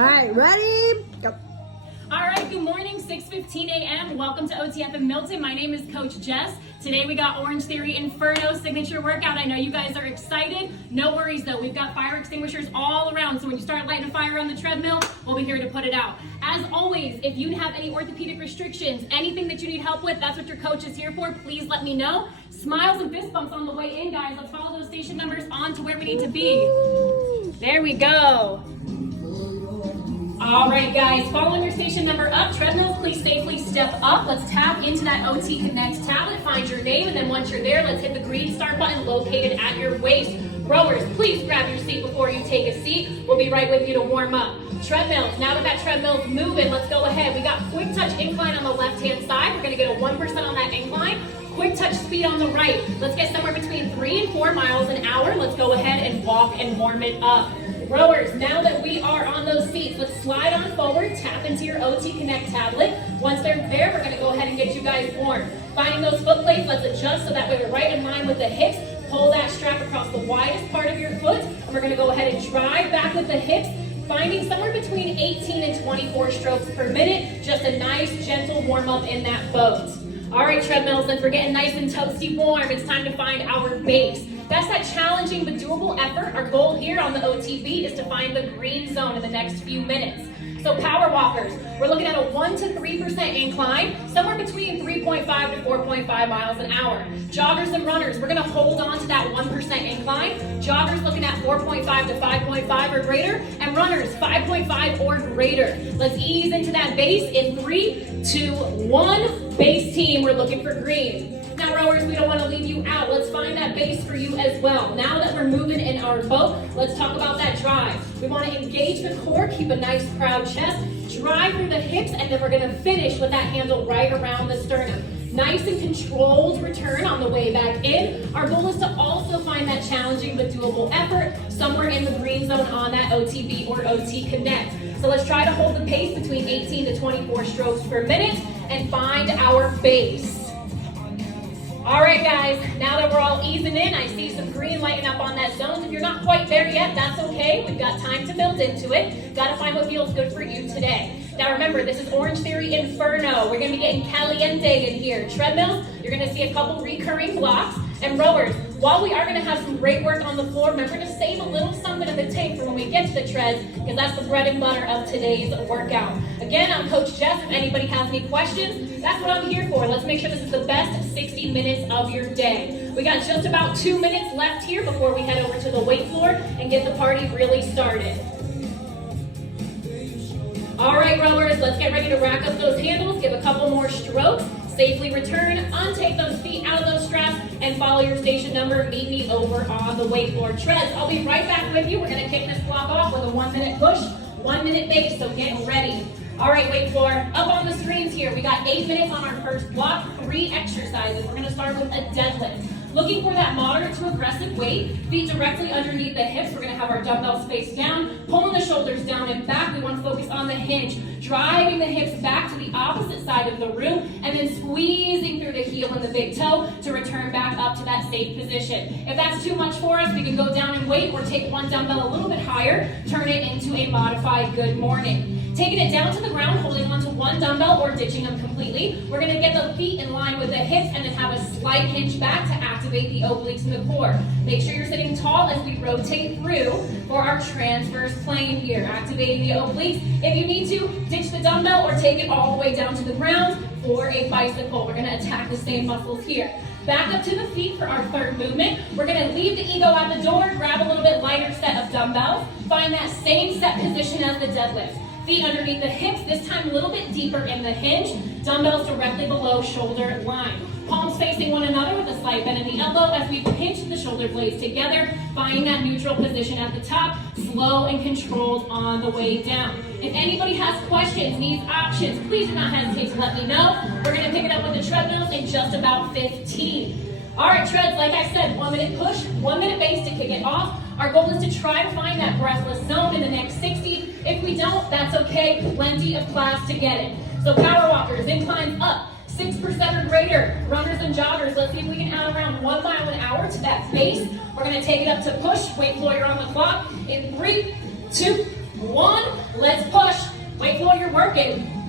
All right, ready? Go. All right, good morning, 6:15 a.m. Welcome to OTF in Milton. My name is Coach Jess. Today we got Orange Theory Inferno signature workout. I know you guys are excited. No worries though, we've got fire extinguishers all around. So when you start lighting a fire on the treadmill, we'll be here to put it out. As always, if you have any orthopedic restrictions, anything that you need help with, that's what your coach is here for. Please let me know. Smiles and fist bumps on the way in, guys. Let's follow those station numbers on to where we need to be. There we go. All right, guys, following your station number up, treadmills, please safely step up. Let's tap into that OT Connect tablet, find your name, and then once you're there, let's hit the green start button located at your waist. Rowers, please grab your seat before you take a seat. We'll be right with you to warm up. Treadmills, now that treadmill's moving, let's go ahead. We got quick touch incline on the left-hand side. We're gonna get a 1% on that incline. Quick touch speed on the right. Let's get somewhere between 3 and 4 miles an hour. Let's go ahead and walk and warm it up. Rowers, now that we are on those seats, let's slide on forward, tap into your OT Connect tablet. Once they're there, we're gonna go ahead and get you guys warm. Finding those foot plates, let's adjust so that way we're right in line with the hips. Pull that strap across the widest part of your foot, and we're gonna go ahead and drive back with the hips, finding somewhere between 18 and 24 strokes per minute. Just a nice, gentle warm up in that boat. All right, treadmills, and for getting nice and toasty warm, it's time to find our base. That's that challenging but doable effort. Our goal here on the OTB is to find the green zone in the next few minutes. So power walkers, we're looking at a 1 to 3% incline, somewhere between 3.5 to 4.5 miles an hour. Joggers and runners, we're gonna hold on to that 1% incline. Joggers looking at 4.5 to 5.5 or greater, and runners 5.5 or greater. Let's ease into that base in 3, 2, 1. Base team, we're looking for green. Now rowers, we don't want to leave you out. Let's find that base for you as well. Now that we're moving in our boat, let's talk about that drive. We want to engage the core, keep a nice proud chest, drive through the hips, and then we're going to finish with that handle right around the sternum. Nice and controlled return on the way back in. Our goal is to also find that challenging but doable effort somewhere in the green zone on that OTB or OT Connect. So let's try to hold the pace between 18 to 24 strokes per minute and find our base. All right, guys, now that we're all easing in, I see some green lighting up on that zone. If you're not quite there yet, that's okay. We've got time to build into it. Got to find what feels good for you today. Now remember, this is Orange Theory Inferno. We're going to be getting caliente in here. Treadmills, you're going to see a couple recurring blocks. And rowers, while we are going to have some great work on the floor, remember to save a little something in the tank for when we get to the treads, because that's the bread and butter of today's workout. Again, I'm Coach Jess. If anybody has any questions, that's what I'm here for. Let's make sure this is the best 60 minutes of your day. We got just about 2 minutes left here before we head over to the weight floor and get the party really started. All right, rowers, let's get ready to rack up those handles, give a couple more strokes, safely return, untake those feet out of those straps, and follow your station number. Meet me over on the weight floor treads. I'll be right back with you. We're gonna kick this block off with a 1-minute push, 1-minute base, so get ready. All right, weight floor, up on the screens here. We got 8 minutes on our first block, 3 exercises. We're gonna start with a deadlift. Looking for that moderate to aggressive weight, feet directly underneath the hips. We're gonna have our dumbbells face down, pulling the shoulders down and back. We wanna focus on the hinge, driving the hips back to the opposite side of the room, and then squeezing through the heel and the big toe to return back up to that safe position. If that's too much for us, we can go down in weight or take one dumbbell a little bit higher, turn it into a modified good morning. Taking it down to the ground, holding onto one dumbbell or ditching them completely. We're gonna get the feet in line with the hips and then have a slight hinge back to activate the obliques and the core. Make sure you're sitting tall as we rotate through for our transverse plane here, activating the obliques. If you need to, ditch the dumbbell or take it all the way down to the ground for a bicycle. We're gonna attack the same muscles here. Back up to the feet for our third movement. We're gonna leave the ego at the door, grab a little bit lighter set of dumbbells, find that same set position as the deadlift. Feet underneath the hips, this time a little bit deeper in the hinge. Dumbbells directly below shoulder line. Palms facing one another with a slight bend in the elbow as we pinch the shoulder blades together, finding that neutral position at the top, slow and controlled on the way down. If anybody has questions, needs options, please do not hesitate to let me know. We're gonna pick it up with the treadmills in just about 15. All right, treads, like I said, 1-minute push, 1-minute base to kick it off. Our goal is to try to find that breathless zone in the next 60. If we don't, that's okay. Plenty of class to get it. So power walkers, inclines up, 6% or greater. Runners and joggers, let's see if we can add around 1 mile an hour to that base. We're gonna take it up to push. Weight floor, you're on the clock. In 3, 2, 1, let's push. you're working.